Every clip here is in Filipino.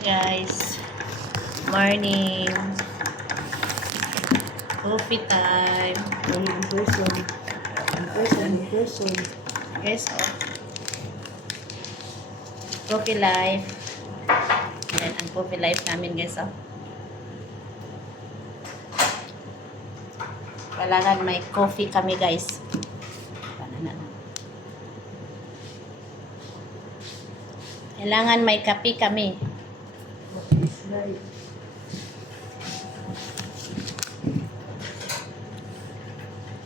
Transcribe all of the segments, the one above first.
Guys, morning, coffee time. In person. Guys, coffee life. Yan ang coffee life namin, guys. Kailangan may coffee kami, guys. Kailangan may kape kami. It's like,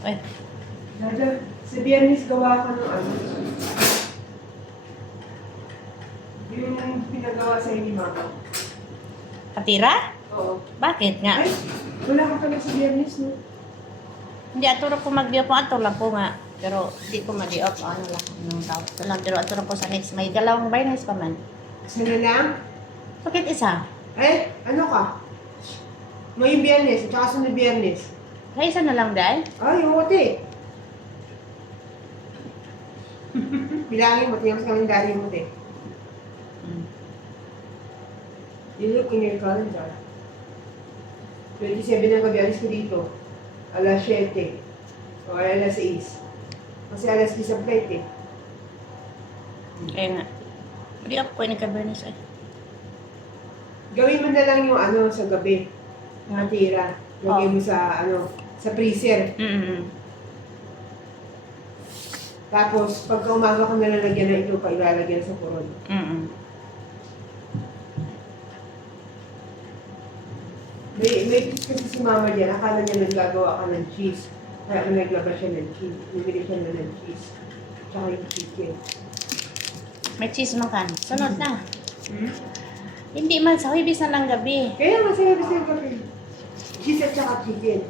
Uy, sa Biyernes gawa ka ng ano. Yung pinagawa sa ni Mama. patira? Oo. Bakit nga? Ay, wala ka pala sa Biyernes, no? Hindi, aturo ko mag-diop po. Aturo lang po nga. Pero hindi ko mag-diop. Ano lang. Anong daw. Ito lang. Pero aturo po sa next. May dalawang Biyernes pa man. Isa na lang? Bakit isa? Eh, ano ka? Ngayong Biyernes, at saka sunod Biyernes. Ay, isa na lang dahil. Ay, yung te. Bilangin mo, tingnan sa kalendaryo mo, te. You look in your calendar. 27 ang kabiyalis ko dito. Alas 7. O alas 6. Kasi alas 10 ang flight eh. Kaya nga. Hindi ako ko nagka-Biyernes ay. Gawin mo na lang yung ano sa gabi. Nakatira. Lagyan mo sa ano, sa freezer. Tapos, pagka umaga ka nalalagyan na ito, ilalagyan sa kuron. May cheese kasi si Mama dyan. Akala niya naggagawa ka ng cheese. Kaya naglaba siya ng cheese. Bumili siya na ng cheese. Tsaka yung chicken. May cheese man kan. Sunod na. Hindi man sa huwibis na lang gabi. Kaya masaya gusto yung kape. Cheese at saka chicken.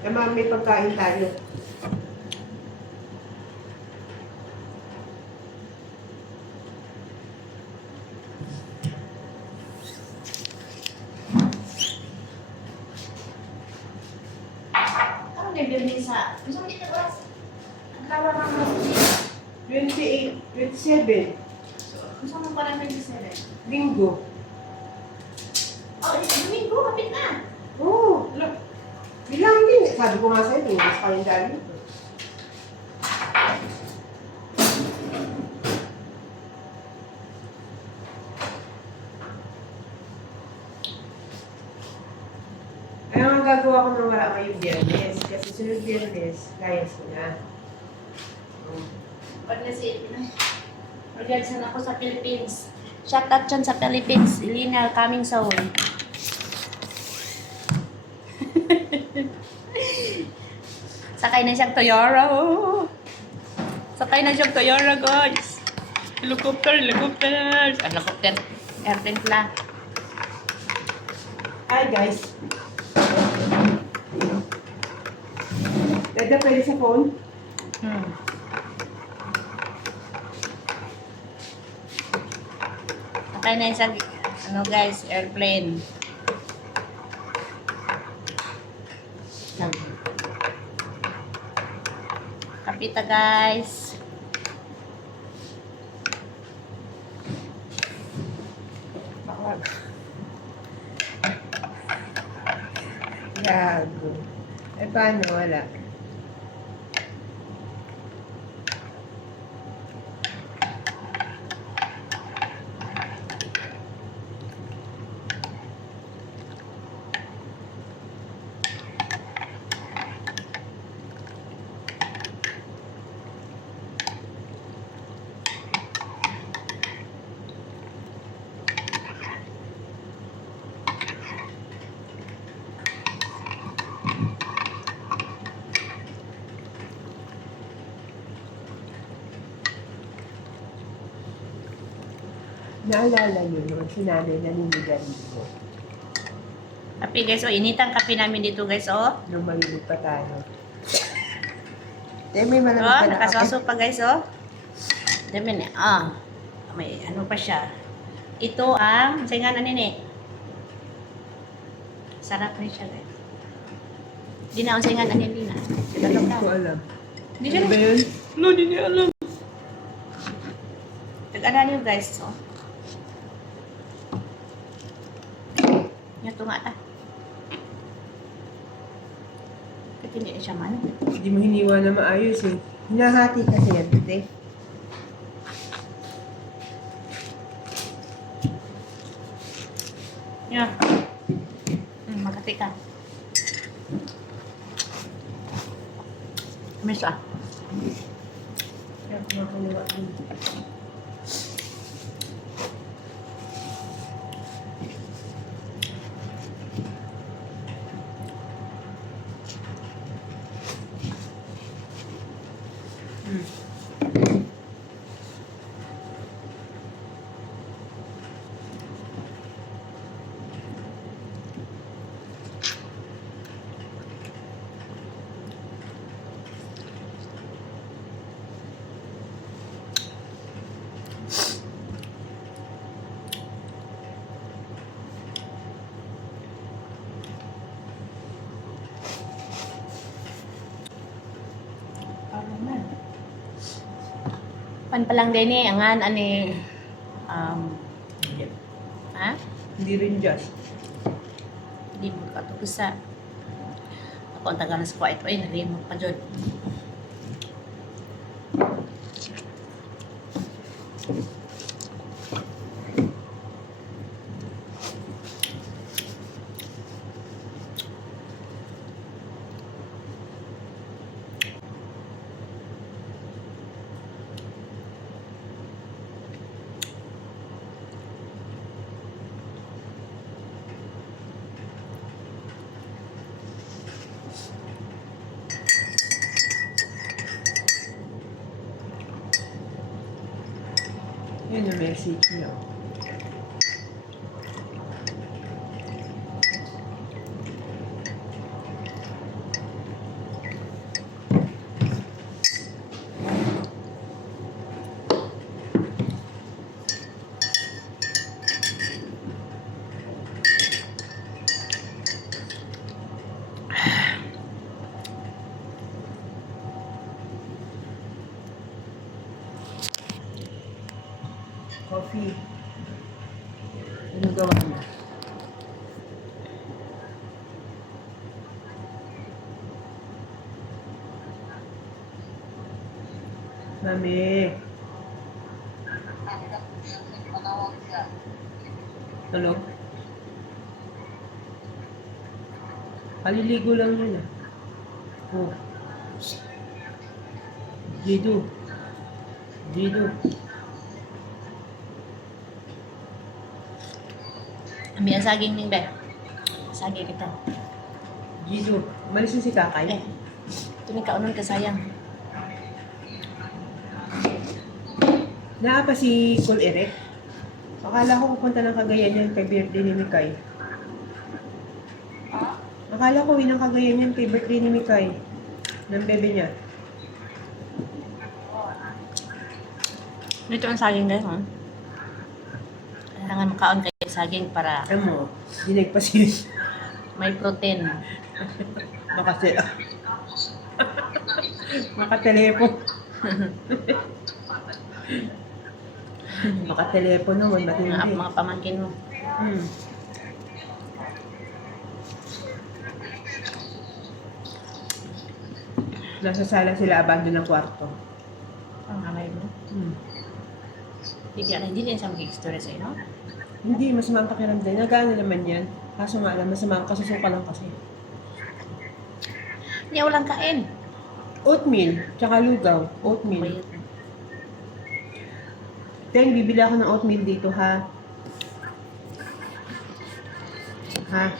Kaya may pagkain tayo. Ano na Biyernes sa? Gusto mo dito oras? Ang lawa ng mga 28, 27, Gusto mo parang 27? linggo. Oh, Domingo, kapit na. Oo, look. Bilang din. Sabi ko nga sa'yo, tingnan sa kalendaryo. Kaya ang gagawa ko nang wala ngayong Biyernes. Kasi sunod Biyernes, kaya ko na. Pag nasi, mag-alsan ako sa Philippines. Shout out dyan sa Philippines. Ilina, coming soon. Sakay na siyang Toyota. Sakay na siyang Toyota, guys. Helicopter. Helicopter. Airplane pala. Hi guys. Dada, pwede sa phone? Sakay na siyang, ano guys, airplane. Kapita guys. Gago. Eh, paano? Wala. Naalala niyo yung sinanay naninigarilyo Kape guys, initang kape namin dito guys, nung maliliit pa tayo. May malamig Oh, pa na kape. nakasaso pa guys, Dami na, may ano pa siya. Ito ang, singa na nini. Sarap rin siya guys. Hindi na ang singa na nini na. Hindi ko alam. Hindi siya Ano ba yun? No, hindi niya alam. Nag-ano niyo guys, Yung tunga ta. Kasi hindi siya man. Hindi mo hiniwa na maayos eh. Hinahati kasi yan, bite. Yeah. Makati ka. Miss ah. Kaya kumakaliwa din. Pan pa lang din eh, angan, ani, Hindi. ha? Hindi rin just. Hindi mo katupos sa, ako ang taga na sa kuwait, ay, nalimot pa dyan. Yun yung message niya. Coffee. Ano gawa mo? Mami. Tulog? Kaliligo lang yun ah. Oh. Jidu. Jidu. Ami ang saging ning be. Saging ito. Jidu. Umalis na si Kakay. Eh, ito ni kaunon ka sayang. Naa pa si Cool Eric. Akala ko pupunta ng Cagayan yan kay birthday ni Mikay. Akala ko ng Cagayan yan kay birthday ni Mikay. Ng bebe niya. Dito ang saging guys, ha? Kailangan makaon kayo saging para Alam mo, dinig pa si may protein. makasel. Makatelepo. Makatelepo naman, matindi. Mga pamangkin mo. Hmm. Nasa sala sila, abandon ng kwarto. Ang amay mo. Hmm. Bigyan na, hindi din siya mag-story sa'yo, no? Hindi, masama ang pakiramdam. Nagana naman yan. Kaso nga lang, masama ang kasusuka lang kasi. Hindi, walang kain. Oatmeal, tsaka lugaw. Oatmeal. Bayot. Then, bibili ako ng oatmeal dito, ha? Ha?